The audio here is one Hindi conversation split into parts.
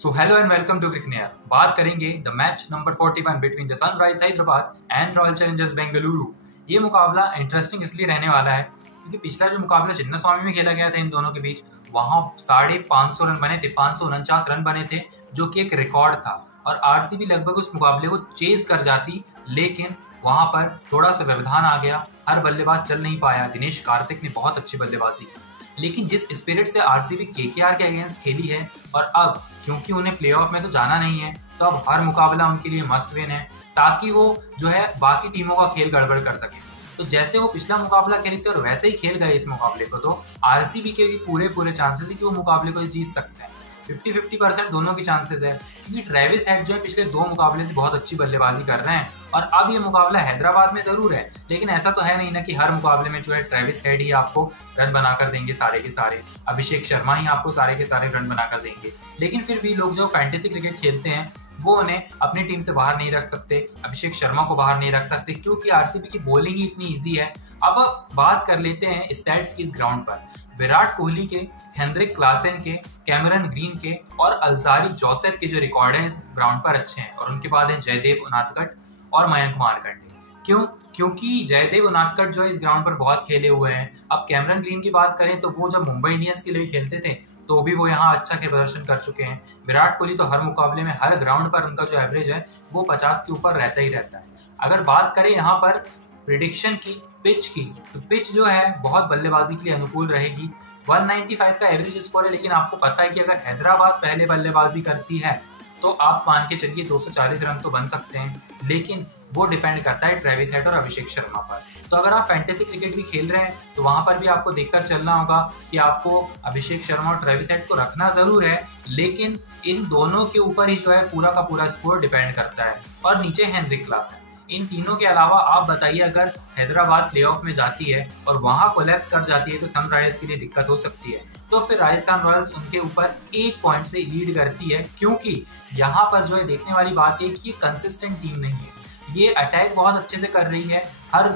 So hello and welcome to Cricnair. बात करेंगे the match number 41 between the Sunrisers Hyderabad and Royal Challengers Bengaluru. ये मुकाबला इंटरेस्टिंग इसलिए रहने वाला है क्योंकि पिछला जो मुकाबला चिन्नास्वामी में खेला गया था इन दोनों के बीच, वहां 550 रन बने थे, 549 रन बने थे, जो कि एक रिकॉर्ड था। और आरसीबी लगभग उस मुकाबले को चेज कर जाती, लेकिन वहां पर थोड़ा सा व्यवधान आ गया, हर बल्लेबाज चल नहीं पाया। दिनेश कार्तिक ने बहुत अच्छी बल्लेबाजी की, लेकिन जिस स्पिरिट से आरसीबी केकेआर के अगेंस्ट खेली है, और अब क्योंकि उन्हें प्लेऑफ में तो जाना नहीं है, तो अब हर मुकाबला उनके लिए मस्ट विन है ताकि वो जो है बाकी टीमों का खेल गड़बड़ कर सके। तो जैसे वो पिछला मुकाबला खेले थे और वैसे ही खेल गए इस मुकाबले को, तो आरसीबी के पूरे चांसेस है कि वो मुकाबले को जीत सकते हैं। 50-50% दोनों की चांसेस है क्योंकि ट्रेविस हेड जो है पिछले 2 मुकाबले से बहुत अच्छी बल्लेबाजी कर रहे हैं। और अब ये मुकाबला हैदराबाद में जरूर है, लेकिन ऐसा तो है नहीं ना कि हर मुकाबले में जो है ट्रेविस हेड ही आपको रन बनाकर देंगे सारे के सारे, अभिषेक शर्मा ही आपको सारे के सारे रन बनाकर देंगे। लेकिन फिर भी लोग जो फैंटेसी क्रिकेट खेलते हैं वो उन्हें अपनी टीम से बाहर नहीं रख सकते, अभिषेक शर्मा को बाहर नहीं रख सकते क्योंकि आरसीबी की बॉलिंग ही इतनी ईजी है। अब बात कर लेते हैं स्टैट्स की इस ग्राउंड पर। विराट कोहली के, हेनरिक क्लासेन के, कैमरन ग्रीन के और अल्जारी जोसेफ के जो रिकॉर्ड हैं इस ग्राउंड पर अच्छे हैं। और उनके बाद है जयदेव उनादकट और मयंक मार्कंडे। क्यों? क्योंकि जयदेव उनादकट जो है इस ग्राउंड पर बहुत खेले हुए हैं। अब कैमरन ग्रीन की बात करें तो वो जब मुंबई इंडियंस के लिए खेलते थे तो भी वो यहाँ अच्छा प्रदर्शन कर चुके हैं। विराट कोहली तो हर मुकाबले में, हर ग्राउंड पर उनका जो एवरेज है वो 50 के ऊपर रहता ही रहता है। अगर बात करें यहाँ पर प्रिडिक्शन की, पिच की, तो पिच जो है बहुत बल्लेबाजी के लिए अनुकूल रहेगी। 195 का एवरेज स्कोर है, लेकिन आपको पता है कि अगर हैदराबाद पहले बल्लेबाजी करती है तो आप मान के चलिए 240 रन तो बन सकते हैं, लेकिन वो डिपेंड करता है ट्रेविस हेड और अभिषेक शर्मा पर। तो अगर आप फैंटेसी क्रिकेट भी खेल रहे हैं तो वहां पर भी आपको देखकर चलना होगा कि आपको अभिषेक शर्मा और ट्रेविस हेड को रखना जरूर है, लेकिन इन दोनों के ऊपर ही जो है पूरा का पूरा स्कोर डिपेंड करता है। और नीचे हेनरिक क्लासेन। इन तीनों के अलावा आप बताइए, अगर हैदराबाद प्लेऑफ में जाती है और वहां कोलैप्स कर जाती है तो सनराइजर्स के लिए दिक्कत हो सकती है। तो फिर राजस्थान रॉयल्स उनके ऊपर 1 पॉइंट से लीड करती है, क्योंकि यहाँ पर जो है देखने वाली बात है कि ये कंसिस्टेंट टीम नहीं है। ये अटैक बहुत अच्छे से कर रही है, हर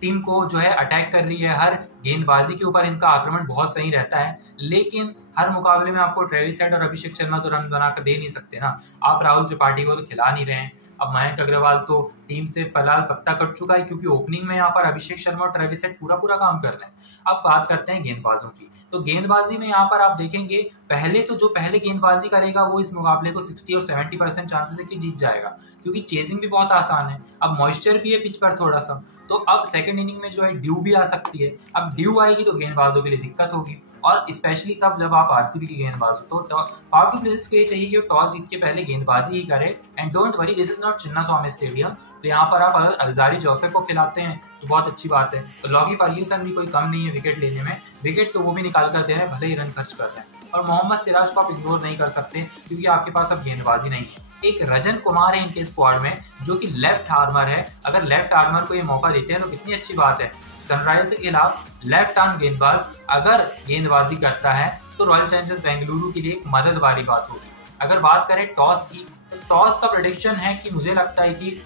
टीम को जो है अटैक कर रही है, हर गेंदबाजी के ऊपर इनका आक्रमण बहुत सही रहता है, लेकिन हर मुकाबले में आपको ट्रेविस हेड और अभिषेक शर्मा तो रन बनाकर दे नहीं सकते ना। आप राहुल त्रिपाठी को तो खिला नहीं रहे हैं। अब मयंक अग्रवाल तो टीम से फिलहाल पत्ता कट चुका है क्योंकि ओपनिंग में यहाँ पर अभिषेक शर्मा और ट्रेविस हेड पूरा काम कर रहे हैं। अब बात करते हैं गेंदबाजों की। तो गेंदबाजी में यहाँ पर आप देखेंगे, पहले गेंदबाजी करेगा वो इस मुकाबले को 60 और 70% चांसेस है कि जीत जाएगा, क्योंकि चेजिंग भी बहुत आसान है। अब मॉइस्चर भी है पिच पर थोड़ा सा, तो अब सेकंड इनिंग में जो है ड्यू भी आ सकती है। अब ड्यू आएगी तो गेंदबाजों के लिए दिक्कत होगी, और स्पेशली तब जब आप आरसीबी की गेंदबाज हो। तो पावर टू प्लेसेस को ये चाहिए कि वो टॉस जीत के पहले गेंदबाजी ही करे। And don't worry, this is not Chinnaswamy stadium, तो यहाँ पर आप अगर अल्जारी जोसेफ को खिलाते हैं तो बहुत अच्छी बात है। तो लॉगी फर्ग्यूसन भी कोई कम नहीं है विकेट लेने में, विकेट तो वो भी निकाल कर दे रहे हैं, भले ही रन खर्च कर रहे हैं। और मोहम्मद सिराज को आप इग्नोर नहीं कर सकते क्योंकि आपके पास अब गेंदबाजी नहीं है। एक रजन कुमार है इनके स्क्वाड में जो कि लेफ्ट आर्मर है। अगर लेफ्ट आर्मर को ये मौका देते हैं तो कितनी अच्छी बात है। सनराइजर्स के खिलाफ लेफ्ट आर्म गेंदबाज अगर गेंदबाजी करता है तो रॉयल चैलेंजर्स बेंगलुरु के लिए एक मदद वाली बात होगी। अगर बात करें टॉस की, तो टॉस का प्रेडिक्शन है कि मुझे लगता है कि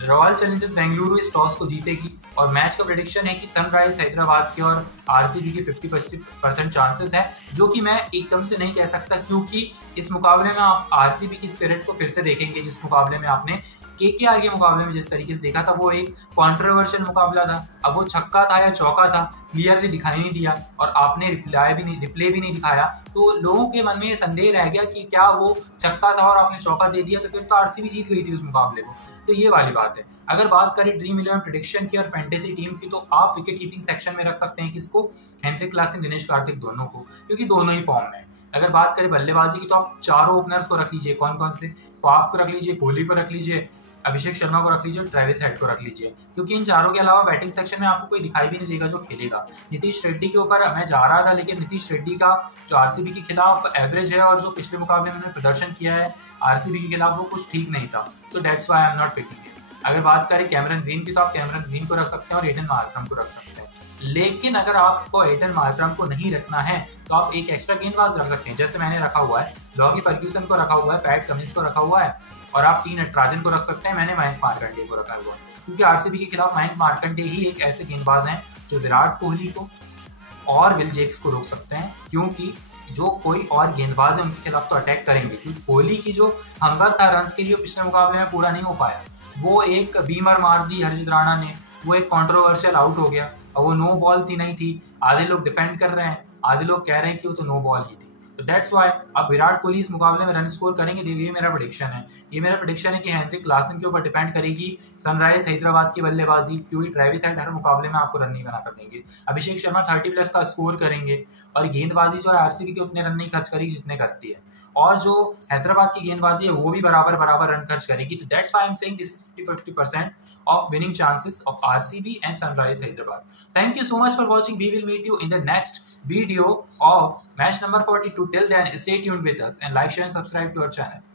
रॉयल चैलेंजर्स बेंगलुरु इस टॉस को जीतेगी। और मैच का प्रेडिक्शन है कि सनराइज हैदराबाद के और आरसीबी के 50% चांसेस है, जो कि मैं एकदम से नहीं कह सकता क्योंकि इस मुकाबले में आप आरसीबी की स्पिरिट को फिर से देखेंगे। जिस मुकाबले में आपने केकेआर के मुकाबले में जिस तरीके से देखा था, वो एक कंट्रोवर्शियल मुकाबला था। अब वो छक्का था या चौका था क्लियरली दिखाई नहीं दिया, और आपने रिप्ले भी नहीं दिखाया, तो लोगों के मन में ये संदेह रह गया कि क्या वो छक्का था और आपने चौका दे दिया, तो फिर तो आरसीबी जीत गई थी उस मुकाबले को। तो ये वाली बात है। अगर बात करें ड्रीम 11 प्रेडिक्शन की और फैंटेसी टीम की, तो आप विकेट कीपिंग सेक्शन में रख सकते हैं किसको? हेनरिक क्लासेन, दिनेश कार्तिक, दोनों को, क्योंकि दोनों ही फॉर्म में है। अगर बात करें बल्लेबाजी की, तो आप चारों ओपनर्स को रख लीजिए। कौन कौन से? फाफ को रख लीजिए, कोहली को रख लीजिए, अभिषेक शर्मा को रख लीजिए, ट्रेविस हेड को रख लीजिए, क्योंकि इन चारों के अलावा बैटिंग सेक्शन में आपको कोई दिखाई भी नहीं देगा जो खेलेगा। नीतीश रेड्डी के ऊपर मैं जा रहा था, लेकिन नीतीश रेड्डी का जो आरसीबी के खिलाफ एवरेज है और जो पिछले मुकाबले में उन्होंने प्रदर्शन किया है आरसीबी के खिलाफ, वो कुछ ठीक नहीं था, तो that's why I am not picking it. अगर बात करें कैमरन ग्रीन की, तो आप कैमरन ग्रीन को रख सकते हैं और एडन मार्करम को रख सकते हैं। लेकिन अगर आपको एडन मार्करम को नहीं रखना है तो आप एक एक्स्ट्रा गेंदबाज रख सकते हैं, जैसे मैंने रखा हुआ है लॉगी फर्ग्यूसन को रखा हुआ है, पैट कमिंस को रखा हुआ है, और आप 3 नटराजन को रख सकते हैं। मैंने मयंक मार्कंडे को रखा हुआ है क्योंकि आरसीबी के खिलाफ मयंक मार्कंडे ही एक ऐसे गेंदबाज हैं जो विराट कोहली को और विल जेक्स को रोक सकते हैं, क्योंकि जो कोई और गेंदबाज है उनके खिलाफ तो अटैक करेंगे, क्योंकि कोहली की जो हंगर था रन्स के लिए पिछले मुकाबले में पूरा नहीं हो पाया। वो एक बीमर मार दी हर्षित राणा ने, वो एक कंट्रोवर्शियल आउट हो गया और वो नो बॉल थी नहीं थी। आधे लोग डिफेंड कर रहे हैं, आधे लोग कह रहे हैं कि वो तो नो बॉल ही थी। तो दैट्स वाई अब विराट कोहली इस मुकाबले में रन स्कोर करेंगे, ये मेरा प्रेडिक्शन है। ये मेरा प्रेडिक्शन है कि हेनरिक क्लासन के ऊपर डिपेंड करेगी सनराइज हैदराबाद की बल्लेबाजी, क्योंकि ट्रेविस हेड हर मुकाबले में आपको रन नहीं बना कर देंगे। अभिषेक शर्मा 30+ का स्कोर करेंगे और गेंदबाजी जो है आरसीबी के उतने रन नहीं खर्च करेगी जितने करती है, और जो हैदराबाद की गेंदबाजी है वो भी बराबर रन खर्च करेगी। तो that's why I am saying this is 50-50% of winning chances of RCB and Sunrise Hyderabad. Thank you so much for watching. We will meet you in the next video of match number 42. Till then, stay tuned with us and like, share and subscribe to our channel.